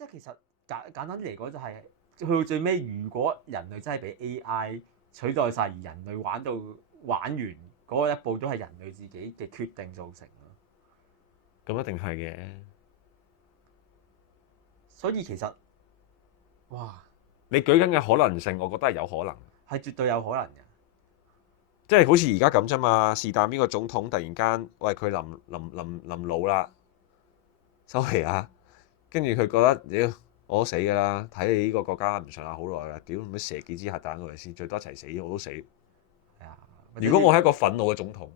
即係其實簡單啲嚟講就係、去到最尾，如果人類真係俾 AI 取代晒，而人類玩完嗰一步都係人類自己嘅決定造成咯。咁一定係嘅。所以其實，哇，你舉緊嘅可能性，我覺得係有可能，係絕對有可能嘅。即係好似而家咁啫嘛。是但邊個總統突然間，喂佢臨老啦，收皮啊！跟住佢覺得，屌我都死㗎啦！睇你呢個國家唔上下好耐啦，屌唔好射幾支核彈過嚟先，最多一齊死，我都死。係啊，如果我係一個憤怒嘅總統，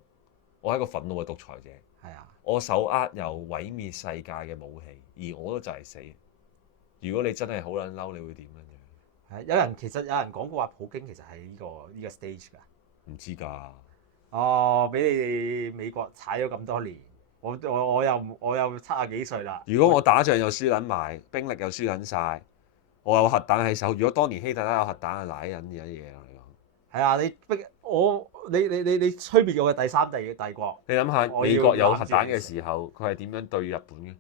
我係一個憤怒嘅獨裁者，係啊，我手握有毀滅世界嘅武器，而我都就係死。如果你真係好撚嬲，你會點樣？其實有人講過話，普京其實係呢個 stage 㗎。唔知㗎。哦，俾你哋美國踩咗咁多年，我又70幾歲啦。如果我打仗又輸撚埋，兵力又輸撚晒，我有核彈喺手。如果當年希特拉有核彈，係賴緊嘅嘢我嚟講。係啊，你吹滅我嘅第三帝國。你諗下，美國有核彈嘅時候，佢係點樣對日本嘅？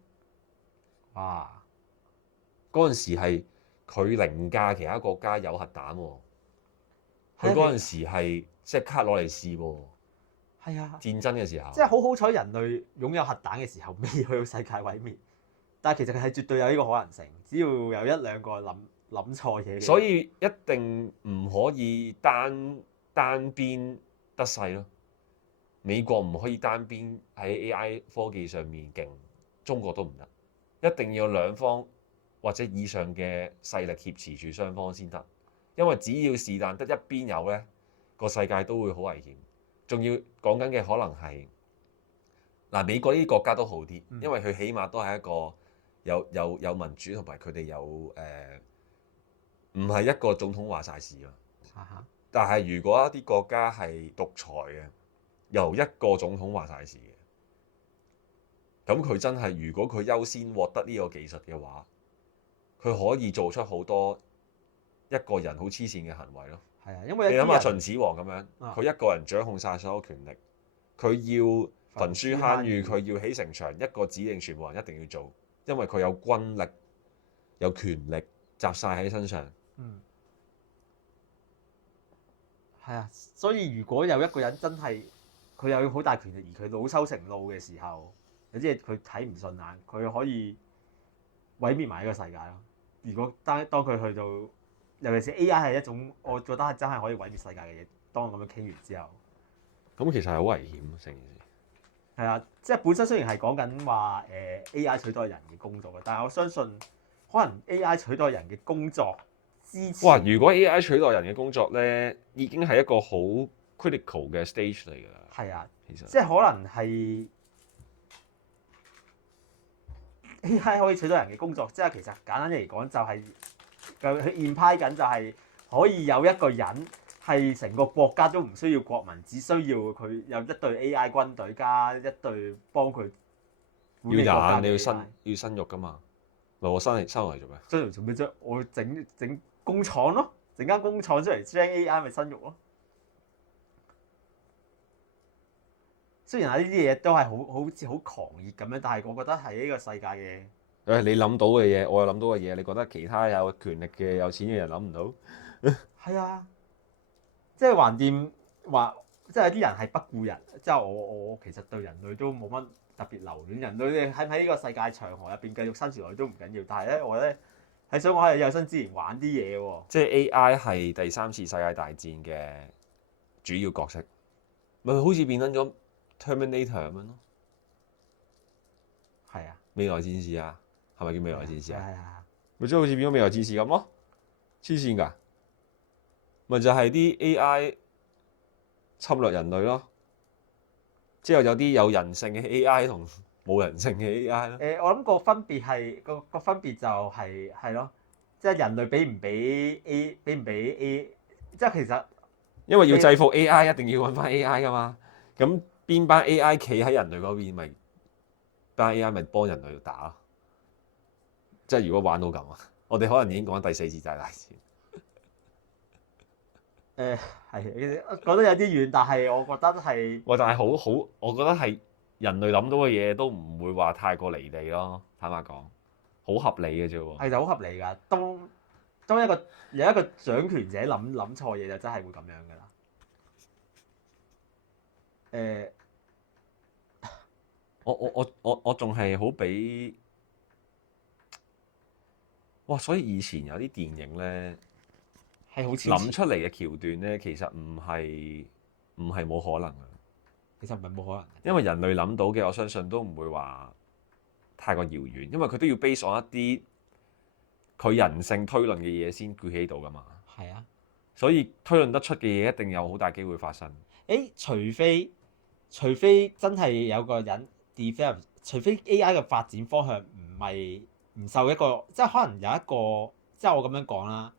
哇！嗰陣時係佢凌駕其他國家有核彈喎，佢嗰陣時係即刻攞嚟試喎。係啊，戰爭嘅時候，即係好彩人類擁有核彈嘅時候未去到世界毀滅，但係其實係絕對有呢個可能性，只要有一兩個諗錯嘢。所以一定唔可以單邊得勢咯。美國唔可以單邊喺 AI 科技上面勁，中國都唔得，一定要兩方或者以上嘅勢力挾持住雙方先得。因為只要是但得一邊有呢，個世界都會好危險。仲要講緊嘅可能係嗱，美國呢啲國家都好啲，因為佢起碼都係一個有民主同埋佢哋有唔係一個總統話晒事咯。但係如果一啲國家係獨裁嘅，由一個總統話晒事嘅，咁佢真係如果佢優先獲得呢個技術嘅話，佢可以做出好多一個人好黐線嘅行為咯。係啊，因為你諗下秦始皇咁樣，佢一個人掌控晒所有權力，佢要焚書坑儒，佢要起城牆，一個指令全部人一定要做，因為佢有軍力、有權力集晒喺身上。係啊，所以如果有一個人真係佢有好大權力，而佢惱羞成怒嘅時候，有啲嘢佢睇唔順眼，佢可以毀滅埋呢個世界咯。如果當佢去到，尤其是 AI 係一種，我覺得係真係可以毀滅世界嘅嘢。當我咁樣傾完之後，咁其實係好危險成件事。係啊，即係本身雖然係講緊話AI 取代人嘅工作嘅，但係我相信可能 AI 取代人嘅工作之前，哇！如果 AI 取代人嘅工作咧，已經係一個好 critical 嘅 stage 嚟㗎啦。係啊，其實即係可能係 AI 可以取代人嘅工作，即係其實簡單嚟講就係佢 imply 緊就係可以有一個人係成個國家都唔需要國民，只需要佢有一隊 AI 軍隊加一隊幫佢管理國家嘅 AI。你要生育㗎嘛？唔係我生嚟做咩？生嚟做咩啫？我整工廠咯，整間工廠出嚟 train AI 咪生育咯。雖然係呢啲嘢都係好似好狂熱咁樣，但係我覺得係呢個世界嘅。你諗到嘅嘢，我又諗到嘅嘢，你覺得其他有權力嘅有錢嘅人諗唔到？係啊，即係橫掂話，即係有啲人係不顧人，即係我其實對人類都冇乜特別留戀。人類喺呢個世界長河入邊繼續生存落去都唔緊要，但係咧我咧係想我係有生之年玩啲嘢喎。即係 AI 係第三次世界大戰嘅主要角色，咪好似變緊咗 Terminator 咁樣咯。係啊，未來戰士啊，係咪叫未來戰士啊？係啊，咪即係好似變咗未來戰士咁咯，黐線㗎！咪就係啲 AI 侵略人類咯，之後有啲有人性嘅 AI 同冇人性嘅 AI 咯。我諗個分別係個分別就係咯，即係人類俾唔俾 A，即係其實因為要制服 AI，一定要揾翻 AI 㗎嘛。咁邊班 AI 企喺人類嗰邊，咪班 AI 咪幫人類打咯。即係如果玩到咁啊，我哋可能已經講第四次世界大戰。係講得有啲遠，但係我覺得係。但係我覺得係人類諗到嘅嘢都唔會話太過離地咯。坦白講，好合理嘅啫喎。係就好合理㗎。當有一個掌權者諗錯嘢，就真係會咁樣㗎啦。我仲係好俾哇！所以以前有啲電影咧係好超前，諗出嚟嘅橋段咧，其實唔係冇可能嘅，其實唔係冇可能。因為人類諗到嘅，我相信都唔會話太過遙遠，因為佢都要 base on 一啲佢人性推論嘅嘢先舉起到噶嘛。係啊，所以推論得出嘅嘢一定有好大機會發生。除非真係有個人 develop， 除非 AI 嘅發展方向唔受一個，即係可能有一個，即係我咁樣講啦。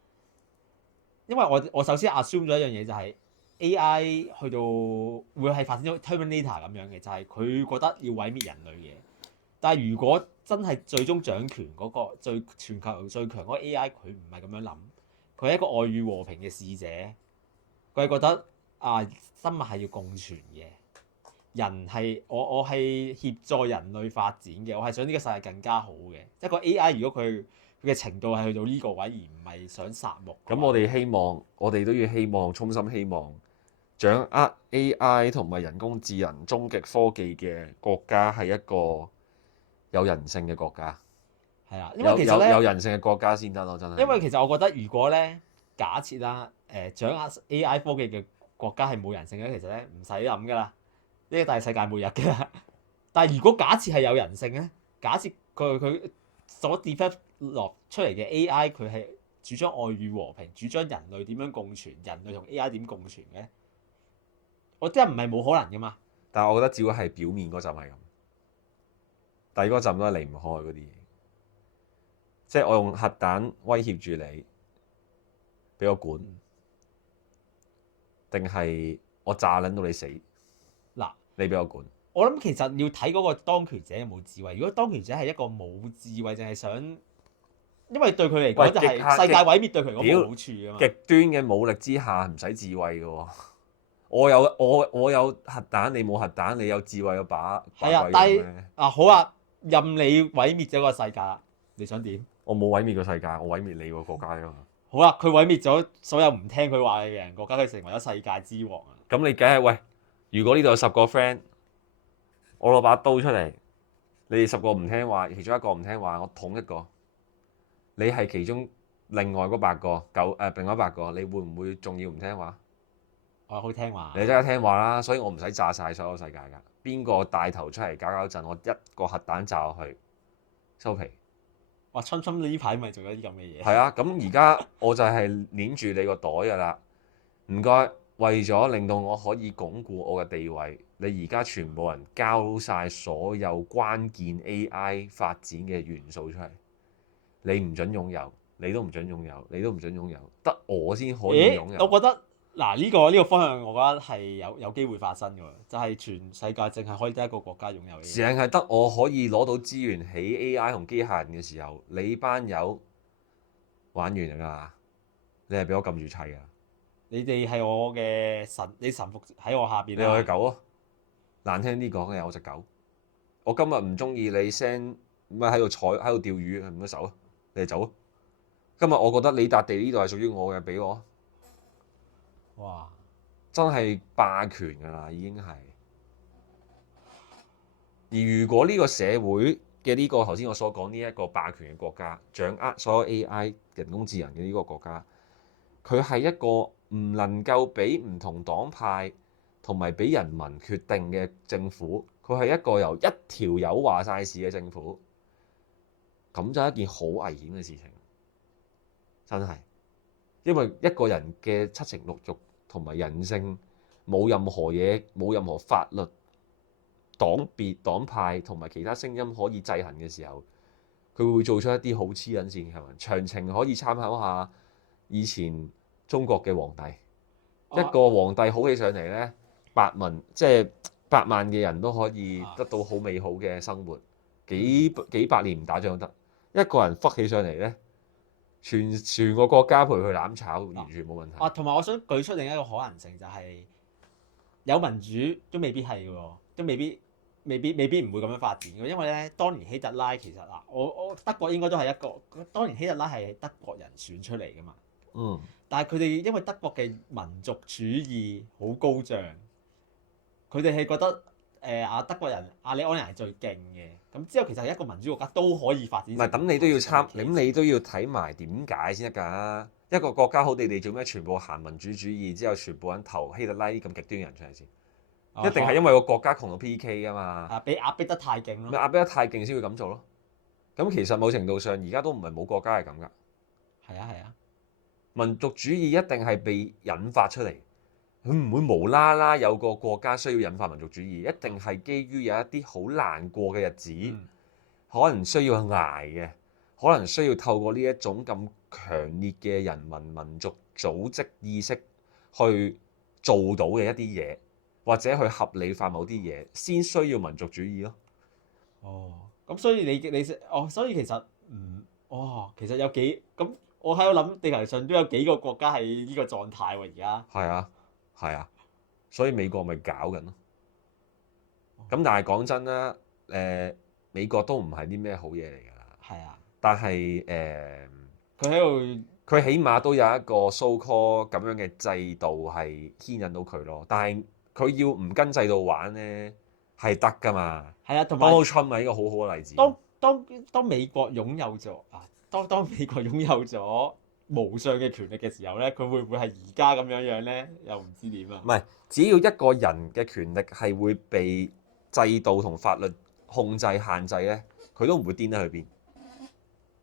因為我首先 assume 咗一樣嘢就係 AI 去到會係發展咗 Terminator 咁樣嘅，就係佢覺得要毀滅人類嘅。但係如果真係最終掌權嗰個全球最強嗰個 AI，佢唔係咁樣諗，佢係一個愛與和平嘅使者，佢係覺得生物係要共存嘅，人係我係協助人類發展嘅，我係想呢個世界更加好嘅。一個 AI 如果佢嘅程度係去到呢個位，而唔係想殺戮。咁我哋都要希望，衷心希望掌握 AI 同埋人工智能終極科技嘅國家係一個有人性嘅國家。係啊，因為其實咧有人性嘅國家先得咯，真係。因為其實我覺得如果咧假設啦，掌握 AI 科技嘅國家係冇人性嘅，其實咧唔使諗㗎啦，呢個大世界末日㗎啦。但係如果假設係有人性咧，假設佢所 develop 落出嚟嘅 AI 佢係主張愛與和平，主張人類點樣共存，人類同 AI 點共存嘅，我真係唔係冇可能㗎嘛。但係我覺得只會係表面嗰陣係咁，第二嗰陣都係離唔開嗰啲嘢。即係我用核彈威脅住你，俾我管，定係我炸撚到你死？嗱，你俾我管。我諗其實要睇嗰個當權者有冇智慧。如果當權者係一個冇智慧，淨係想，因為對佢嚟講就係世界毀滅，對佢嚟講冇好處㗎嘛。極端嘅武力之下唔使智慧嘅喎。我有核彈，你冇核彈，你有智慧嘅把係啊，但係好啊，任你毀滅咗個世界，你想點？我冇毀滅個世界，我毀滅你個國家啊嘛。好啦，佢毀滅咗所有唔聽佢話嘅人國家，佢成為咗世界之王啊！咁你梗係喂，如果呢度有10個 friend，我攞把刀出嚟，你哋10個唔聽話，其中一個唔聽話，我捅一個，你係其中另外嗰8個另外8個，你會唔會仲要唔聽話？我好聽話。你真係聽話啦，所以我唔使炸晒所有世界㗎。邊個帶頭出嚟搞震，我一個核彈炸落去，收皮。哇！春春呢排咪做咗啲咁嘅嘢。係啊，咁而家我就係捏住你個袋㗎啦。唔該，為咗令到我可以鞏固我嘅地位，你而家全部人交晒所有關鍵 AI 發展嘅元素出嚟。你唔準擁有，你都唔準擁有，你都唔準擁有，得我先可以擁有。我覺得嗱呢個方向，我覺得係有機會發生㗎喎，就係全世界淨係可以得一個國家擁有 AI。淨係得我可以攞到資源起 AI 同機械人嘅時候，你班友玩完㗎啦！你係俾我撳住砌㗎。你哋係我嘅神，你臣服喺我下邊。你有隻狗啊？難聽啲講嘅有隻狗。我今日唔中意你 send 咪喺度喺度釣魚，唔該走啊！你哋走啊！今日我覺得你笪地呢度係屬於我嘅，俾我。哇！真係霸權㗎啦，已經係。而如果呢個社會嘅呢個頭先我所講呢一個霸權嘅國家，掌握所有 AI 人工智能嘅呢個國家，佢係一個唔能夠俾唔同黨派同埋俾人民決定嘅政府，佢係一個由一條友話晒事嘅政府，咁就係一件好危險嘅事情，真係。因為一個人嘅七情六慾同埋人性冇任何嘢，冇任何法律、黨別、黨派同埋其他聲音可以制衡嘅時候，佢會做出一啲好黐撚線嘅行為。詳情可以參考下以前中國嘅皇帝，一個皇帝好起上嚟呢，即係百萬嘅人都可以得到好美好嘅生活，幾百年唔打仗都得。一個人忽起上嚟呢，全個國家陪佢攬炒，完全冇問題。同埋我想舉出另一個可能性，就係有民主都未必係嘅喎，都未必未必唔會咁樣發展嘅，因為咧當年希特拉其實嗱，我德國應該都係一個當年希特拉係德國人選出嚟噶嘛，嗯，但係佢哋因為德國嘅民族主義好高漲，佢哋係覺得德國人亞利安人係最勁嘅，咁之後其實一個民主國家都可以發展。唔係咁你都要咁你都要睇埋點解先得㗎。一個國家好地地做咩？全部行民主主義之後，全部人投希特拉咁極端嘅人出嚟先。一定係因為個國家窮到 PK 㗎嘛，俾壓迫得太勁咯，咪壓迫得太勁先會咁做咯。咁其實某程度上，而家都唔係冇國家係咁㗎。係啊，民族主義一定係被引發出嚟，佢唔會無啦啦有個國家需要引發民族主義，一定係基於有一啲好難過嘅日子，可能需要捱嘅，可能需要透過呢一種咁強烈嘅人民民族組織意識去做到嘅一啲嘢。或者去合理化某啲嘢，先需要民族主義咯。哦，咁所以所以其實其實有幾咁，我喺度諗，地球上都有幾個國家係呢個狀態喎，而家。係啊，所以美國咪搞緊咯。咁但係講真啦，美國都唔係啲咩好嘢嚟㗎啦。係啊。但係佢喺度，佢起碼都有一個 so call 咁樣嘅制度係牽引到佢咯。但係佢要唔跟制度玩咧，係得㗎嘛？係啊，同埋 Donald Trump 係一個好好嘅例子。當美國擁有咗當美國擁有咗無上嘅權力嘅時候咧，佢會唔會係而家咁樣咧？又唔知點啊？唔係，只要一個人嘅權力係會被制度同法律控制限制咧，佢都唔會癲得去邊。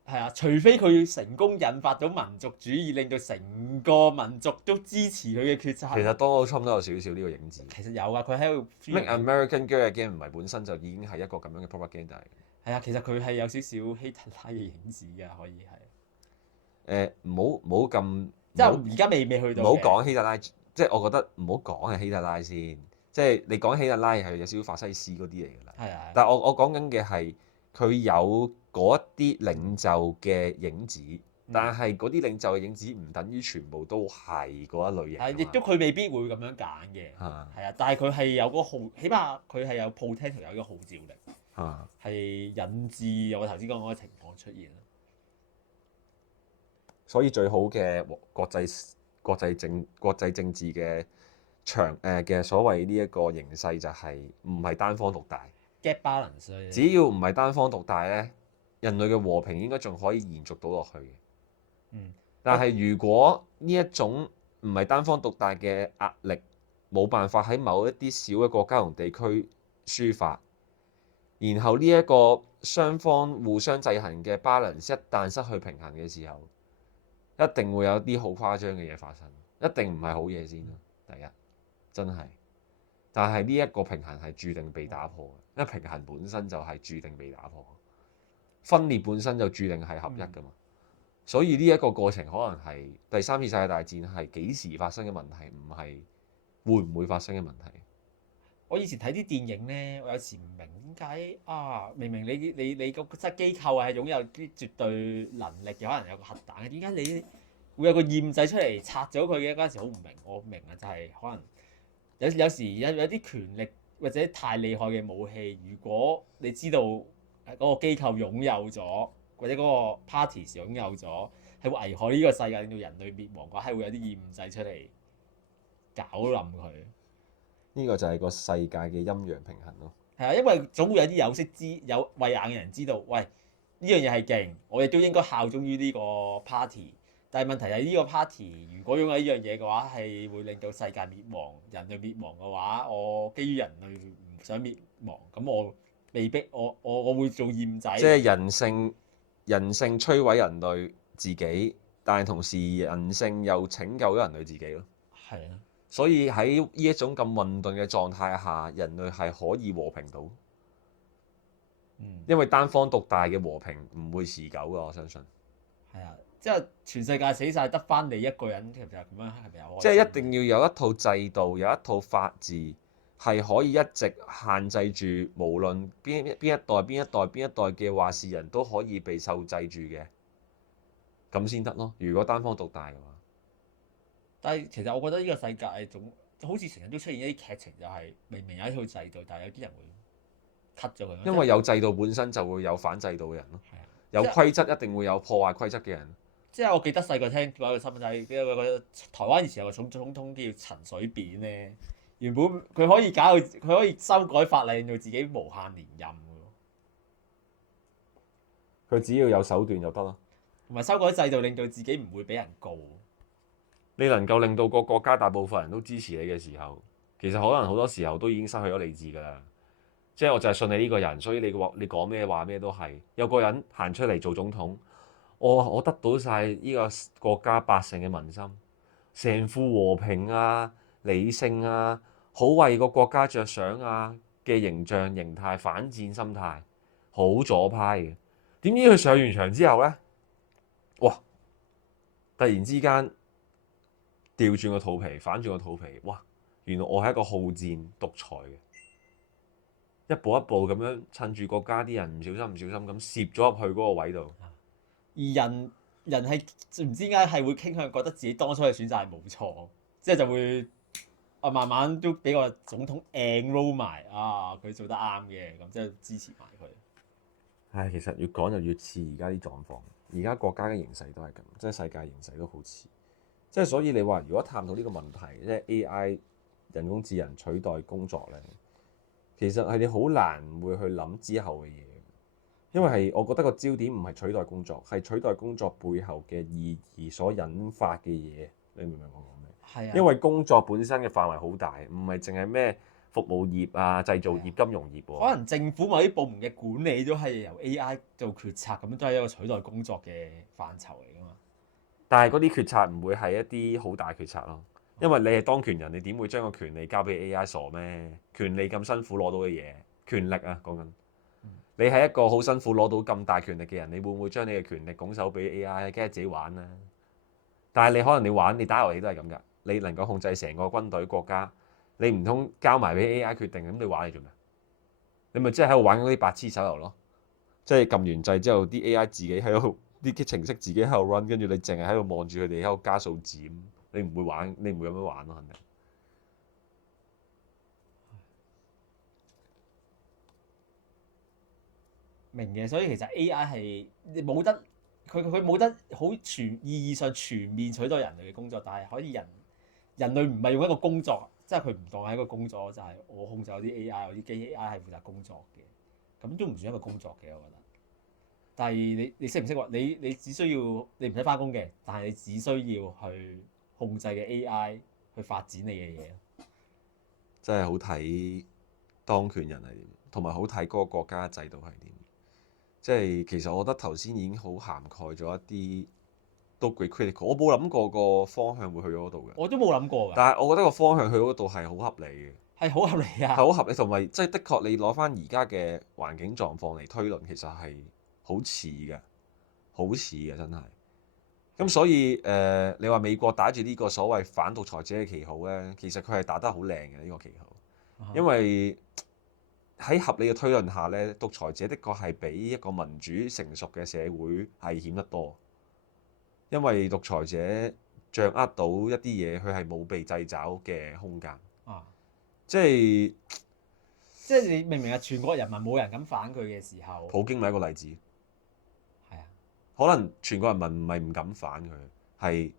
係啊，除非佢成功引發到民族主義，令到成個民族都支持佢嘅決策。其實 Donald Trump 都有少少呢個影子。其實有啊，佢喺度 Make American Great Again 唔係本身就已經係一個咁樣嘅 propaganda 嚟。係啊，其實佢係有少少希特拉嘅影子㗎，可以係。唔好咁，即係而家未去到。唔好講希特拉，即係我覺得唔好講係希特拉先。即係你講希特拉係有少少法西斯嗰啲嚟㗎啦。係啊。但係我講緊嘅係佢有嗰一啲領袖嘅影子，但係嗰啲領袖嘅影子唔等於全部都係嗰一類型。係，亦都佢未必會咁樣揀嘅。係啊，但係佢係有個號，起碼佢係有 potential 有一個號召力。係引致我頭先講嗰個情況出現啦。所以最好嘅國際政治嘅嘅所謂呢一個形勢就係唔係單方獨大。Get balance。只要唔係單方獨大咧，人類嘅和平應該仲可以延續到落去嘅。但係如果呢一種唔係單方獨大嘅壓力冇辦法喺某一啲小嘅國家同地區抒發，然後呢一個雙方互相制衡嘅 balance 一旦失去平衡嘅時候，一定會有啲好誇張嘅嘢發生，一定唔係好嘢先啦。第一，真係，但係呢一個平衡係注定被打破嘅，因為平衡本身就係注定被打破，分裂本身就注定係合一㗎嘛。所以呢一個過程可能係第三次世界大戰係幾時發生嘅問題，唔係會唔會發生嘅問題。我以前睇啲電影咧，我有時唔明點解明明你個即係機構係擁有啲絕對能力嘅，可能有個核彈嘅，點解你會有個驗仔出嚟拆咗佢嘅？嗰陣時好唔明，我明啊，就係可能有時有啲權力或者太厲害嘅武器，如果你知道嗰個機構擁有咗，或者嗰個 party 擁有咗，係會危害呢個世界，令到人類滅亡嘅話，係會有啲驗仔出嚟搞冧佢。呢個就係個世界嘅陰陽平衡咯。係啊，因為總會有啲有慧眼嘅人知道，喂，呢樣嘢係勁，我亦都應該效忠於呢個 party。但係問題係呢個 party 如果擁有呢樣嘢嘅話，係會令到世界滅亡、人類滅亡嘅話，我基於人類唔想滅亡，咁我被逼我會做驗仔。即係人性摧毀人類自己，但係同時人性又拯救咗人類自己咯。係啊。所以喺呢一種咁混沌嘅狀態下，人類係可以和平到。因為單方獨大嘅和平唔會持久㗎，我相信。係啊，即係全世界死晒，得翻你一個人，其實咁樣係咪有？即係一定要有一套制度，有一套法治，係可以一直限制住，無論邊一代嘅話事人都可以被受制住嘅，咁先得咯。如果單方獨大嘅話。但係其實我覺得呢個世界總好似成日都出現一啲劇情，就係明明有一套制度，但係有啲人會 cut 咗佢。因為有制度本身就會有反制度嘅人咯，係啊，有規則一定會有破壞規則嘅人。即係我記得細個聽過一個新聞，就係有個台灣以前有個總統叫陳水扁咧，原本佢可以修改法例，令到自己無限連任嘅喎，佢只要有手段就得咯。同埋修改制度令到自己唔會俾人告。你能夠令到個國家大部分人都支持你嘅時候，其實可能好多時候都已經失去咗理智㗎啦。即係我就係信你呢個人，所以你講咩話咩都係。有個人行出嚟做總統，我得到晒呢個國家百姓嘅民心，成副和平啊、理性啊、好為個國家着想啊嘅形象形態，反戰心態，好左派嘅。點知佢上完場之後呢？哇！突然之間調轉個肚皮，反轉個肚皮，哇！原來我係一個好戰獨裁嘅。一步一步咁樣趁住國家啲人唔小心咁攝咗入去嗰個位度。而人係唔知點解係會傾向覺得自己當初嘅選擇係冇錯，即係就會慢慢都俾個總統 enroll 埋啊，佢做得啱嘅，咁即係支持埋佢。唉，其實越講就越似而家啲狀況。而家國家嘅形勢都係咁，即係世界形勢都好似。即係所以你話如果探討呢個問題，即係 AI 人工智能取代工作咧，其實係你好難會去諗之後嘅嘢，因為係我覺得個焦點唔係取代工作，係取代工作背後嘅意義所引發嘅嘢。你明唔明我講咩？係啊，因為工作本身嘅範圍好大，唔係淨係咩服務業啊、製造業、金融業喎。可能政府某啲部門嘅管理都係由 AI 做決策，咁都係一個取代工作嘅範疇嚟㗎嘛。但係嗰啲決策唔會係一啲好大決策咯，因為你係當權人，你點會將個權利交俾 AI 傻咩？權利咁辛苦攞到嘅嘢，權力啊講緊，你係一個好辛苦攞到咁大權力嘅人，你會唔會將你嘅權力拱手俾 AI？梗係自己玩啦。但係你可能你打遊戲都係咁㗎，你能夠控制成個軍隊國家，你唔通交埋俾 AI 決定？咁你玩嚟做咩？你咪即係喺度玩嗰啲白痴手遊咯，即係撳完掣之後，啲 AI 自己喺度，啲程式自己喺度 run，跟住你淨係喺度望住佢哋喺度加數字，你唔會玩，你唔會咁樣玩咯，肯定。明嘅，所以其實 AI 係你冇得佢冇得好意義上全面取代人類嘅工作，但係可以人類唔係用一個工作，即係佢唔當係一個工作，就係我控制我啲 AI，我啲機器 AI 係負責工作嘅，咁都唔算一個工作嘅，我覺得。但係你識唔識話？你只需要你唔使翻工嘅，但係你只需要去控制嘅 AI 去發展你嘅嘢。真係好睇當權人係點，同埋好睇嗰個國家制度係點。即係其實我覺得頭先已經好涵蓋咗一啲都幾 critical。我冇諗過個方向會去嗰度嘅。我都冇諗過㗎。但係我覺得個方向去嗰度係好合理嘅。係好合理啊！係好合理，同埋即係的確你攞翻而家嘅環境狀況嚟推論，其實係好似嘅，好似嘅真係。咁所以你話美國打住呢個所謂反獨裁者嘅旗號咧，其實佢係打得好靚嘅呢個旗號，因為喺合理嘅推論下咧，獨裁者的確係比一個民主成熟嘅社會危險得多，因為獨裁者掌握到一啲嘢，佢係冇被掣肘嘅空間。即係你明唔明啊？全國人民冇人敢反佢嘅時候，普京咪一個例子。係啊，可能全國人民唔係唔敢反佢，係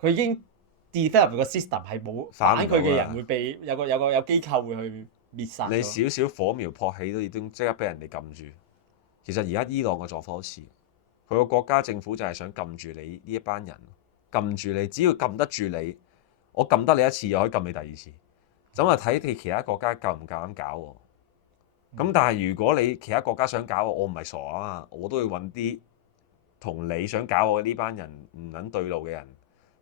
佢已經 develop 個 system 係冇反佢嘅人會被有機構會去滅殺。你少少火苗撲起都已經即刻俾人哋撳住。其實而家伊朗嘅狀況好似，佢個國家政府就係想撳住你呢一班人，撳住你，只要撳得住你，我撳得你一次，又可以撳你第二次。咁啊睇你其他國家夠唔夠膽搞喎？咁但係如果你其他國家想搞我唔係傻啊，我都要揾啲同你想搞我呢班人唔撚對路嘅人，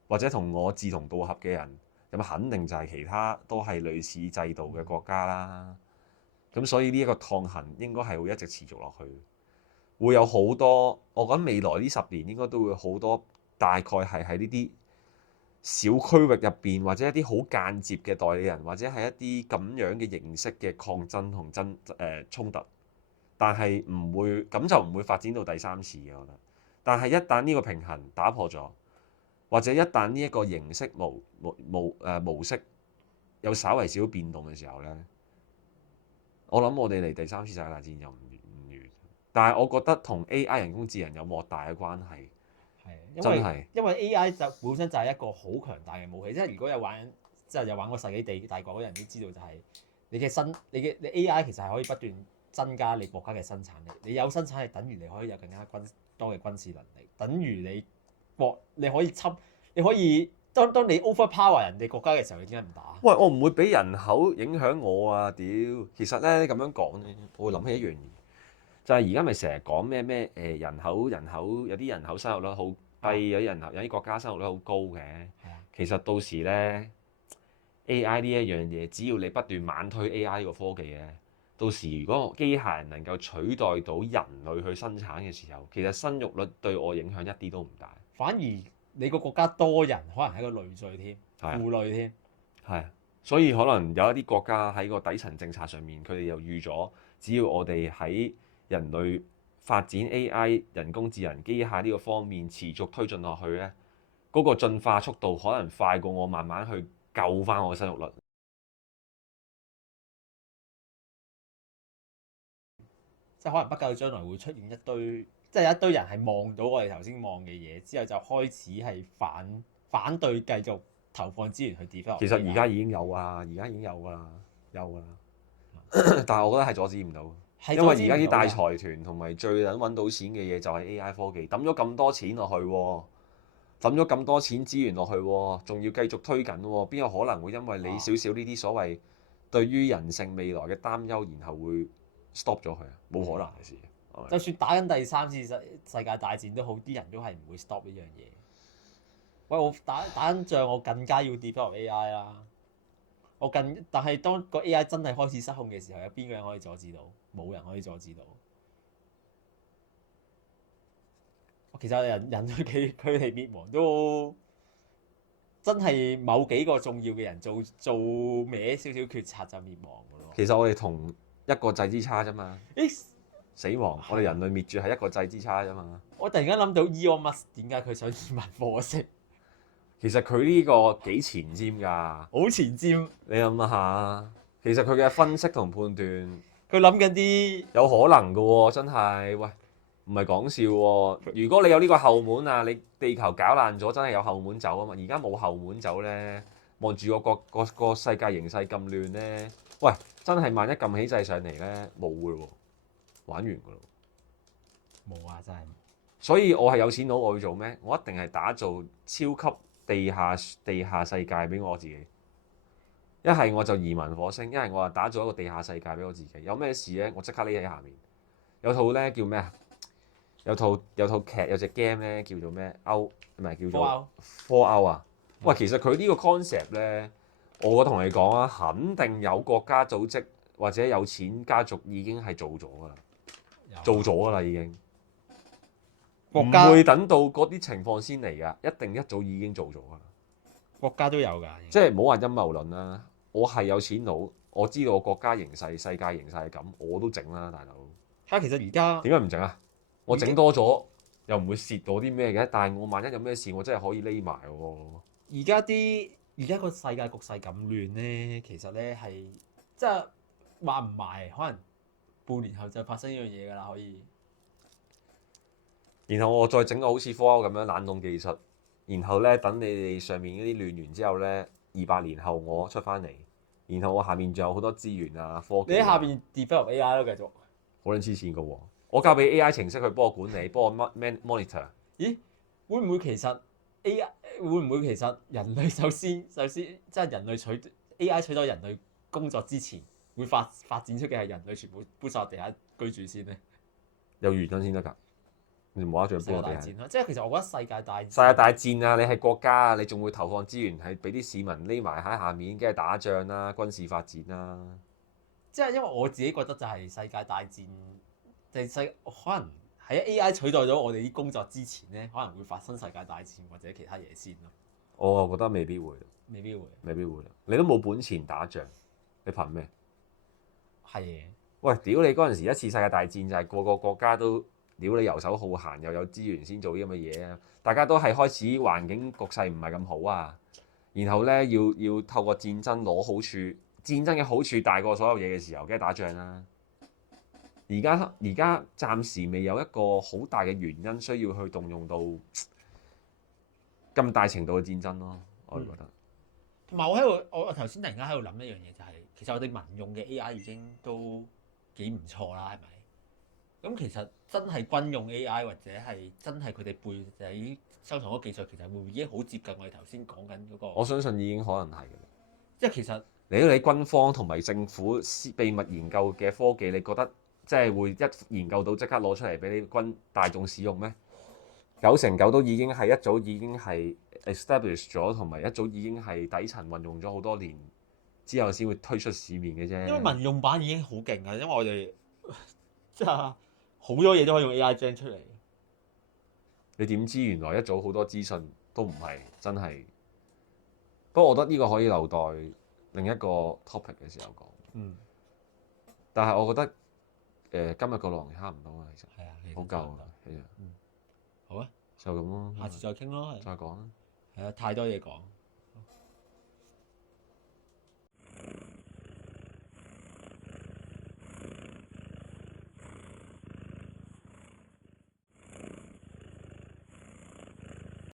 或者同我志同道合嘅人，咁肯定就係其他都係類似制度嘅國家啦。咁所以呢一個抗衡應該係會一直持續落去，會有好多，我覺得未來呢10年應該都會好多，大概係喺呢啲小區域入邊，或者一啲好間接嘅代理人，或者係一啲咁樣嘅形式嘅抗爭同衝突，但係唔會咁就唔會發展到第三次嘅，我覺得。但係一旦呢個平衡打破咗，或者一旦呢一個形式模式有稍為少變動嘅時候咧，我諗我哋離第3次世界大戰又唔遠，但係我覺得同 AI 人工智能有莫大嘅關係。因為 AI 就本身就係一個好強大嘅武器，即係如果有玩過世紀大國嗰啲人都知道，就係你 AI 其實係可以不斷增加你國家嘅生產力。你有生產力，等於你可以有更加多嘅軍事能力，等於你可以當你 overpower 人哋國家嘅時候，你點解唔打？喂，我唔會俾人口影響我啊！屌，其實咧咁樣講咧，我會諗起一樣嘢，就係而家咪成日講咩人口有啲人口生育率好低，有啲國家生育率好高嘅。其實到時咧 AI 呢一樣嘢，只要你不斷猛推 AI 呢個科技咧，到時如果機械人能夠取代到人類去生產嘅時候，其實生育率對我影響一啲都唔大。反而你個國家多人，可能係一個累贅添，負累添。係，所以可能有一啲國家喺個底層政策上面，佢哋又預咗，只要我哋喺人類發展 AI 人工智能機械呢個方面持續推進落去咧，嗰個進化速度可能快過我慢慢去救翻我嘅生育率。即係可能不久將來會出現一堆人係望到我哋頭先望嘅嘢，之後就開始係反對繼續投放資源去 develop。其實而家已經有啊，但係我覺得係阻止唔到，因為而家啲大財團同埋最撚揾到錢嘅嘢就係 AI 科技，抌咗咁多錢落去喎，抌咗咁多錢資源落去喎，仲要繼續推緊喎，邊有可能會因為你少少呢啲所謂對於人性未來嘅擔憂，然後會 stop 咗佢啊？冇可能嘅事。就算打緊第3次世界大戰都好，啲人都係唔會 stop 呢樣嘢。喂，我打緊仗，我更加要 develop AI 啦。但係當個 AI 真係開始失控嘅時候，有邊個人可以阻止到？冇人可以阻止到。其實人類距離滅亡都真係某幾個重要嘅人做歪少少決策就滅亡㗎咯。其實我哋同一個掣之差啫嘛。死亡，我哋人類滅絕係一個掣之差啫嘛。我突然間諗到 Elon Musk 點解佢想移民火星？其實佢呢個幾前瞻㗎，好前瞻。你諗下，其實佢嘅分析同判斷，佢諗緊啲有可能㗎喎，真係喂，唔係講笑喎。如果你有呢個後門啊，你地球搞爛咗，真係有後門走啊嘛。而家冇後門走咧，望住個世界形勢咁亂咧，喂，真係萬一撳起掣上嚟咧，冇㗎喎。玩完㗎咯，冇啊！真係，所以我係有錢佬，我要做咩？我一定係打造超級地下世界俾我自己。一係我就移民火星，一係我就打造一個地下世界俾我自己。有咩事咧？我即刻匿喺下面。有套咧叫咩啊？有套劇有隻 game 咧叫做咩？唔係叫做 Fallout 啊！喂，其實佢呢個 concept 咧，我同你講啊，肯定有國家組織或者有錢家族已經係做咗㗎啦。做咗㗎啦，已經唔會等到嗰啲情況先嚟㗎，一定一早已經做咗㗎啦。國家都有㗎，即係唔好話陰謀論啦。我係有錢佬，我知道我國家形勢、世界形勢係咁，我都整啦，大佬。其實而家點解唔整啊？我整多咗又唔會蝕到啲咩嘅，但係我萬一有咩事，我真係可以匿埋喎。而家個世界局勢咁亂咧，其實咧係即係話唔埋，可能半年後就發生呢樣嘢㗎啦，可以。然後我再整個好似 Fallout 咁樣冷凍技術，然後咧等你哋上面嗰啲亂完之後咧，200年後我出翻嚟，然後我下面仲有好多資源啊、科技。你喺下邊 develop AI 咯，繼續。好撚黐線㗎喎！我交俾 AI 程式去幫我管理，幫我 monitor。咦？會唔會其實人類首先即係人類AI 取代人類工作之前，會發展出嘅係人類全部搬晒落地下居住先咧？有原因先得㗎，你冇得再搬落地下。世界大戰咯，即係其實我覺得世界大戰啊！你係國家啊，你仲會投放資源係俾啲市民匿埋喺下面，梗係打仗啦、軍事發展啦。即係因為我自己覺得就係世界大戰，可能喺 AI 取代咗我哋啲工作之前咧，可能會發生世界大戰或者其他嘢先咯。我又覺得未必會。未必會。你都冇本錢打仗，你憑咩？係嘅。喂，屌你嗰陣時一次世界大戰就係個個國家都屌你遊手好閒，又有資源先做啲咁嘅嘢啊！大家都係開始環境局勢唔係咁好啊，然後咧要透過戰爭攞好處，戰爭嘅好處大過所有嘢嘅時候，梗係打仗啦。而家暫時未有一個好大嘅原因需要去動用到咁大程度嘅戰爭咯，我覺得。同埋我頭先突然間喺度諗一樣嘢，就係其實我哋民用嘅 AI 已經都幾唔錯啦，係咪？咁其實真係軍用 AI 或者係真係佢哋背仔收藏嗰技術，其實會唔會已經好接近我哋頭先講緊嗰個？我相信已經可能係嘅。即係其實你軍方同埋政府秘密研究嘅科技，你覺得即係會一研究到即刻攞出嚟俾你大眾使用咩？9成9都已經係一早已經係 establish 咗，同埋一早已經係底層運用咗好多年之後先會推出市面嘅啫。因為民用版已經好勁啦，因為我哋即係好多嘢都可以用 AI gen 出嚟。你點知原來一早好多資訊都唔係真係？不過我覺得呢個可以留待另一個 topic 嘅時候講。嗯。但係我覺得今日個內容差唔多啦，其實係啊，好夠啦，其實。好啊，就咁咯。下次再傾咯。再講啦。係啊，太多嘢講。